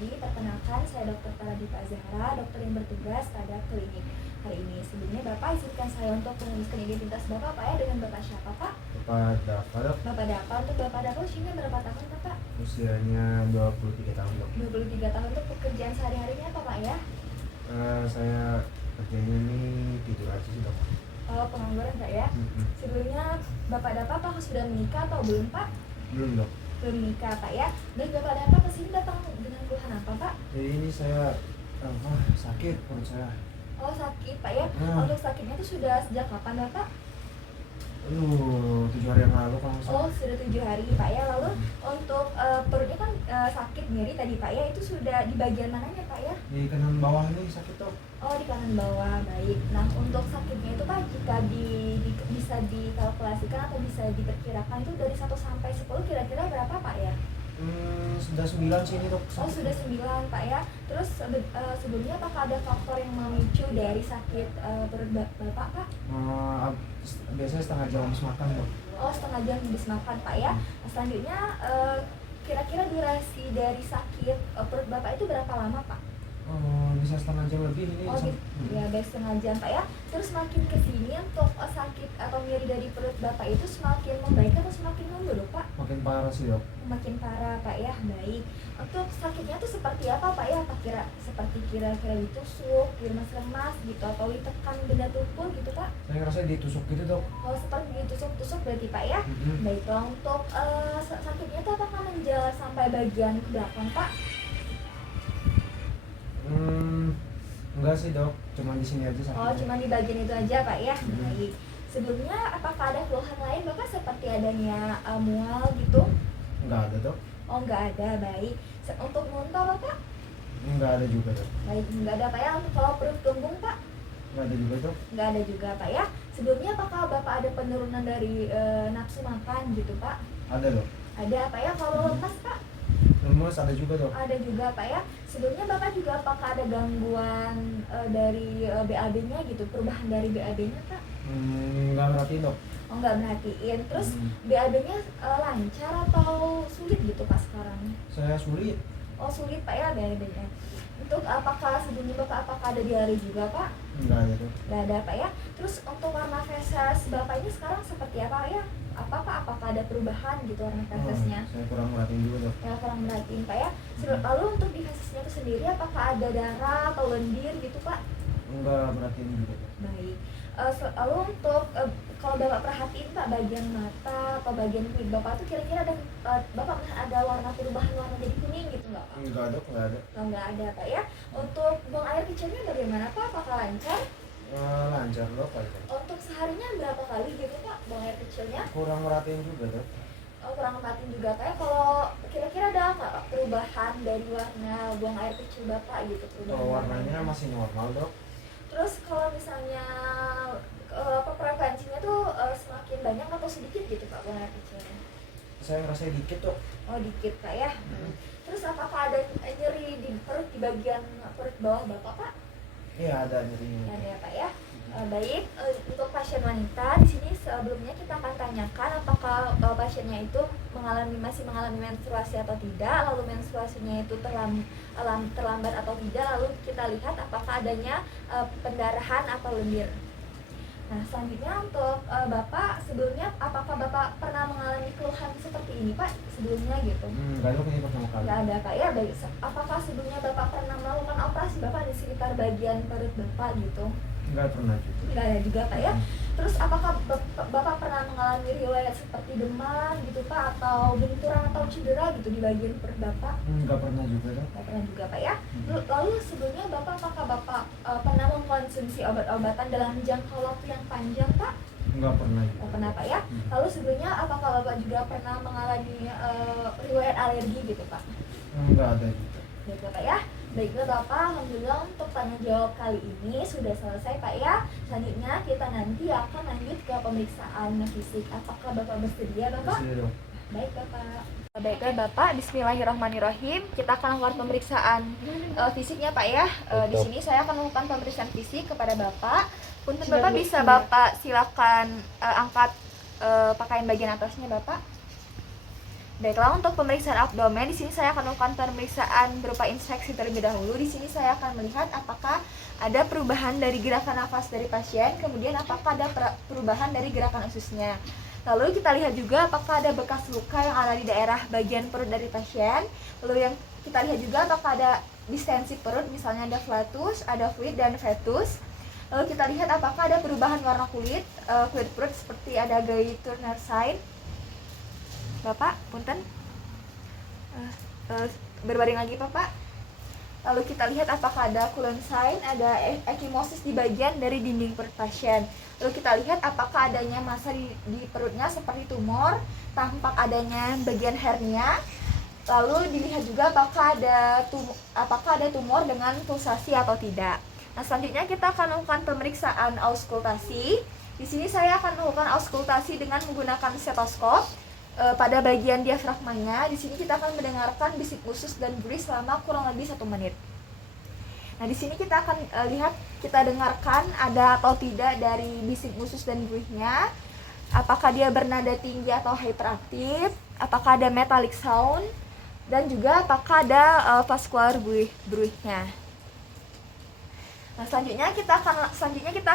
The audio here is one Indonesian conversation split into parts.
pagi. Perkenalkan, saya Dr. Paradita Zahra, dokter yang bertugas pada klinik hari ini. Sebelumnya Bapak izinkan saya untuk menuliskan identitas Bapak, Pak ya, dengan Bapak siapa, Pak? Bapak Dava, dok. Bapak Dava. Untuk Bapak Dava usianya berapa tahun, Pak? Usianya 23 tahun, dok. 23 tahun. Untuk pekerjaan sehari-harinya apa, Pak ya? Saya kerjanya ini tidur aja sih, dok. Oh, pengangguran, Pak ya? Sebelumnya Bapak Dava apakah sudah menikah atau belum, Pak? Belum, dok. Belum menikah, Pak ya? Dan Bapak Dava kesini datang dengan keluhan apa, Pak? Jadi ini saya sakit perut saya. Oh, sakit, Pak ya? Untuk sakitnya itu sudah sejak kapan, Bapak? 7 hari yang lalu kalau nggak salah. Oh, sudah 7 hari, Pak ya. Lalu untuk perutnya kan sakit nyeri tadi, Pak ya. Itu sudah di bagian mananya, Pak ya? Di kanan bawah nih sakit, dok. Oh, di kanan bawah, baik. Nah, untuk sakitnya itu, Pak, jika bisa dikalkulasikan atau bisa diperkirakan itu dari 1 sampai 10 kira-kira berapa, Pak ya? Sudah 9 sih ini, dok. Oh, sudah 9, Pak ya. Terus sebelumnya apakah ada faktor yang memicu dari sakit perut Bapak, Pak? Biasanya setengah jam habis makan, dok. Oh, setengah jam habis makan, Pak ya. Nah, selanjutnya kira-kira durasi dari sakit perut Bapak itu berapa lama, Pak? Bisa setengah jam lebih ini. Oh, ya, baik, setengah jam, Pak ya. Terus semakin kesini untuk sakit atau nyeri dari perut Bapak itu semakin membaik atau semakin memburuk, Pak? Makin parah sih, dok. Makin parah, Pak ya, baik. Untuk sakitnya itu seperti apa, Pak ya? Apa kira-kira ditusuk, diremas-remas gitu, atau ditekan benda tumpul gitu, Pak? Saya ngerasa ditusuk gitu, dok. Oh, seperti ditusuk-tusuk berarti, Pak ya? Baiklah, untuk sakitnya itu apakah menjalar sampai bagian ke belakang, Pak? Enggak sih, dok, cuma di sini aja sakitnya. Oh, cuma di bagian itu aja, Pak ya. Baik. Sebelumnya apakah ada keluhan lain, Bapak, seperti adanya mual gitu? Enggak ada, dok. Oh, enggak ada, baik. Untuk muntah, Bapak? Enggak ada juga, dok. Baik, enggak ada, Pak ya. Untuk kalau perut kembung, Pak? Enggak ada juga, dok. Enggak ada juga, Pak ya. Sebelumnya apakah Bapak ada penurunan dari nafsu makan gitu, Pak? Ada, dok. Ada, Pak ya. Kalau lemas, Pak? Lemes ada juga, dok. Ada juga, Pak ya. Sebelumnya Bapak juga apakah ada gangguan dari BAB-nya gitu, perubahan dari BAB-nya, Pak? Enggak merhatiin, dok. Oh, nggak merhatiin. Terus BAB-nya lancar atau sulit gitu, Pak, sekarang? Saya sulit. Oh, sulit, Pak ya, BAB-nya. Untuk apakah sebelumnya Bapak apakah ada diare juga, Pak? Enggak ada, dok. Nggak ada, Pak ya. Terus untuk warna feses Bapak ini sekarang seperti apa ya? Apakah ada perubahan gitu warna fesesnya? Saya kurang merhatiin juga, dok. Ya, kurang merhatiin, Pak ya. Lalu untuk di fesesnya itu sendiri apakah ada darah atau lendir gitu, Pak? Enggak merhatiin juga, dok. Baik. Lalu untuk kalau Bapak perhatiin, Pak, bagian mata atau bagian kulit Bapak itu kira-kira Bapak ada warna perubahan warna jadi kuning gitu nggak, Pak? Enggak, dok, enggak ada. Oh, nggak ada, Pak ya. Untuk buang air kecilnya bagaimana, Pak? Apakah lancar? Lancar, dok, lancar. Untuk seharinya berapa kali gitu, Pak, buang air kecilnya? Kurang merhatiin juga, dok. Oh, kurang merhatiin juga, Pak ya. Kalau kira-kira ada nggak, Pak, perubahan dari warna buang air kecil Bapak gitu? Perubahan Warnanya masih normal, dok. Terus kalau misalnya frekuensinya tuh semakin banyak atau sedikit gitu, Pak, buang air kecilnya? Saya ngerasa dikit, dok. Oh, dikit, Pak ya. Terus apakah ada nyeri di perut di bagian perut bawah Bapak, Pak? Iya, ada nyeri. Ada ya, Pak ya. Baik, untuk pasien wanita di sini sebelumnya kita akan tanyakan apakah pasiennya itu masih mengalami menstruasi atau tidak, lalu menstruasinya itu terlambat atau tidak, lalu kita lihat apakah adanya pendarahan atau lendir. Nah, selanjutnya untuk Bapak sebelumnya apakah Bapak pernah mengalami keluhan seperti ini, Pak, sebelumnya gitu? Enggak, dok, ini pertama kali. Nggak ada, Pak ya. Baik, apakah sebelumnya Bapak pernah melakukan operasi Bapak di sekitar bagian perut Bapak gitu? Enggak pernah juga. Nggak ada juga, Pak ya. Terus apakah Bapak pernah mengalami riwayat seperti demam gitu, Pak, atau benturan atau cedera gitu di bagian perut Bapak? Enggak pernah juga, dok. Nggak pernah juga, Pak ya. Lalu sebelumnya apakah Bapak pernah mengkonsumsi obat-obatan dalam jangka waktu yang panjang, Pak? Enggak pernah juga. Nggak pernah, Pak ya. Lalu sebelumnya apakah Bapak juga pernah mengalami riwayat alergi gitu, Pak? Enggak ada juga. Baiklah, Pak ya. Baiklah, Bapak, alhamdulillah untuk tanya jawab kali ini sudah selesai, Pak ya. Selanjutnya kita nanti akan lanjut ke pemeriksaan fisik. Apakah Bapak bersedia, Bapak? Bersedia, dok. Baik, Bapak. Baiklah, Bapak, bismillahirrahmanirrahim. Kita akan lakukan pemeriksaan fisiknya, Pak ya. Di sini saya akan melakukan pemeriksaan fisik kepada Bapak. Punten Bapak, bisa Bapak silakan angkat pakaian bagian atasnya, Bapak. Baiklah, untuk pemeriksaan abdomen di sini saya akan melakukan pemeriksaan berupa inspeksi terlebih dahulu. Di sini saya akan melihat apakah ada perubahan dari gerakan nafas dari pasien, kemudian apakah ada perubahan dari gerakan ususnya. Lalu kita lihat juga apakah ada bekas luka yang ada di daerah bagian perut dari pasien. Lalu yang kita lihat juga apakah ada distensi perut, misalnya ada flatus, ada fluid dan fetus. Lalu kita lihat apakah ada perubahan warna kulit perut seperti ada gray Turner sign. Bapak, punten. Berbaring lagi Bapak. Lalu kita lihat apakah ada Cullen sign, ada ekimosis di bagian dari dinding perut pasien. Lalu kita lihat apakah adanya massa di perutnya seperti tumor, tampak adanya bagian hernia. Lalu dilihat juga apakah ada tumor dengan pulsasi atau tidak. Nah, selanjutnya kita akan melakukan pemeriksaan auskultasi. Di sini saya akan melakukan auskultasi dengan menggunakan stetoskop. Pada bagian diafragmanya, di sini kita akan mendengarkan bisik usus dan guris selama kurang lebih 1 menit. Nah, di sini kita akan kita dengarkan ada atau tidak dari bisik usus dan gurisnya. Apakah dia bernada tinggi atau hyperaktif, apakah ada metallic sound, dan juga apakah ada vascular bruit-nya. Nah, selanjutnya kita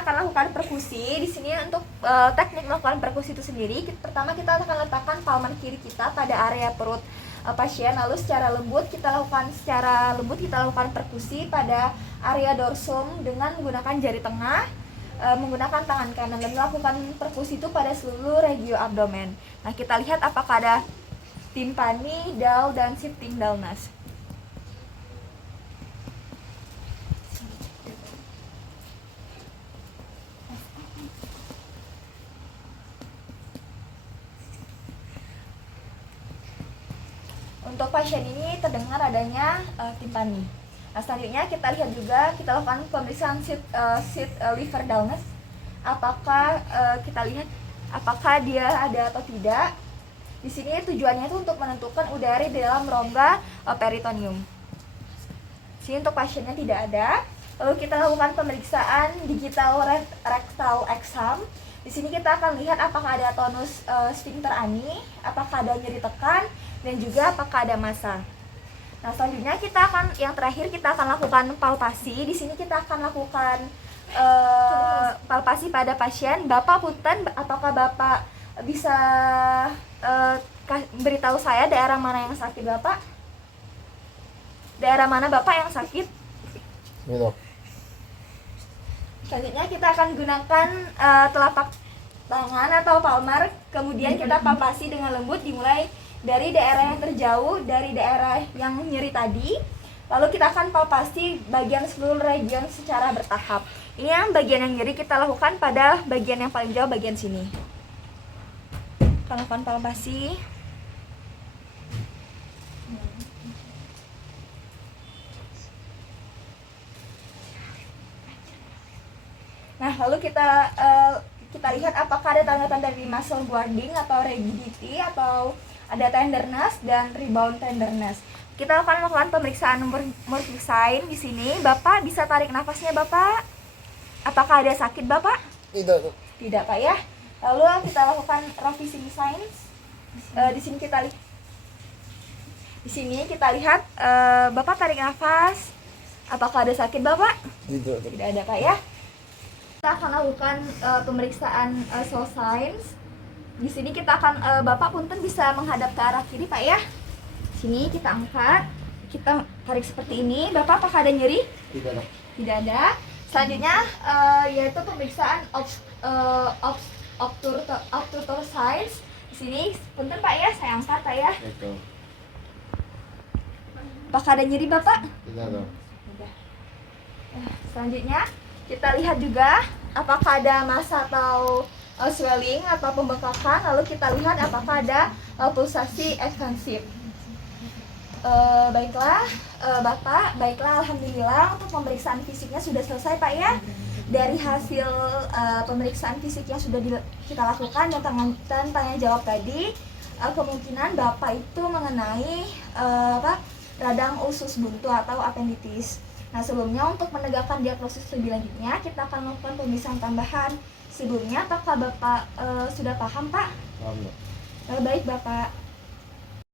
akan lakukan perkusi. Di sini untuk teknik melakukan perkusi itu sendiri, pertama kita akan letakkan palmar kiri kita pada area perut pasien, lalu secara lembut kita lakukan perkusi pada area dorsum dengan menggunakan jari tengah, menggunakan tangan kanan, dan melakukan perkusi itu pada seluruh regio abdomen. Nah, kita lihat apakah ada timpani, dull, dan shifting dullness. Untuk pasien ini terdengar adanya timpani. Nah, selanjutnya kita lihat juga, kita lakukan pemeriksaan seat liver dullness. Apakah kita lihat apakah dia ada atau tidak. Di sini tujuannya itu untuk menentukan udara di dalam rongga peritoneum. Di sini untuk pasiennya tidak ada. Lalu kita lakukan pemeriksaan digital rectal exam. Di sini kita akan lihat apakah ada tonus sphincter ani, apakah ada nyeri tekan, dan juga apakah ada massa. Nah, selanjutnya yang terakhir kita akan lakukan palpasi. Di sini kita akan lakukan palpasi pada pasien. Bapak punten, apakah Bapak bisa beritahu saya daerah mana yang sakit Bapak? Daerah mana Bapak yang sakit? Gitu. Selanjutnya kita akan gunakan telapak tangan atau palmar, kemudian kita palpasi dengan lembut dimulai dari daerah yang terjauh dari daerah yang nyeri tadi. Lalu kita akan palpasi bagian seluruh region secara bertahap. Ini yang bagian yang nyeri kita lakukan pada bagian yang paling jauh, bagian sini. Kita lakukan palpasi. Nah, lalu kita lihat apakah ada tanda-tanda dari muscle guarding atau rigidity, atau ada tenderness dan rebound tenderness. Kita akan melakukan pemeriksaan morphic sign di sini. Bapak bisa tarik nafasnya, Bapak. Apakah ada sakit, Bapak? Tidak. Tidak, Pak ya. Lalu kita lakukan Rovicini signs. Di sini kita lihat Bapak tarik nafas. Apakah ada sakit, Bapak? Tidak. Tidak ada, Pak ya. Kita akan lakukan pemeriksaan soul signs. Di sini kita akan Bapak punten bisa menghadap ke arah kiri, Pak ya. Sini kita angkat, kita tarik seperti ini. Bapak apakah ada nyeri? Tidak. Tidak ada. Selanjutnya yaitu pemeriksaan obturator signs. Di sini punten Pak ya, saya angkat Pak ya. Itu. Apakah ada nyeri Bapak? Tidak. Tidak. Selanjutnya kita lihat juga apakah ada massa atau swelling atau pembengkakan. Lalu kita lihat apakah ada pulsasi ekstansif. Baiklah Bapak, baiklah, alhamdulillah untuk pemeriksaan fisiknya sudah selesai Pak ya. Dari hasil pemeriksaan fisik yang sudah kita lakukan dan tanya jawab tadi, kemungkinan Bapak itu mengenai radang usus buntu atau appendicitis. Nah, sebelumnya untuk menegakkan diagnosis lebih lanjutnya, kita akan melakukan pemeriksaan tambahan. Sebelumnya, apakah Bapak sudah paham, Pak? Paham. Baik, Bapak.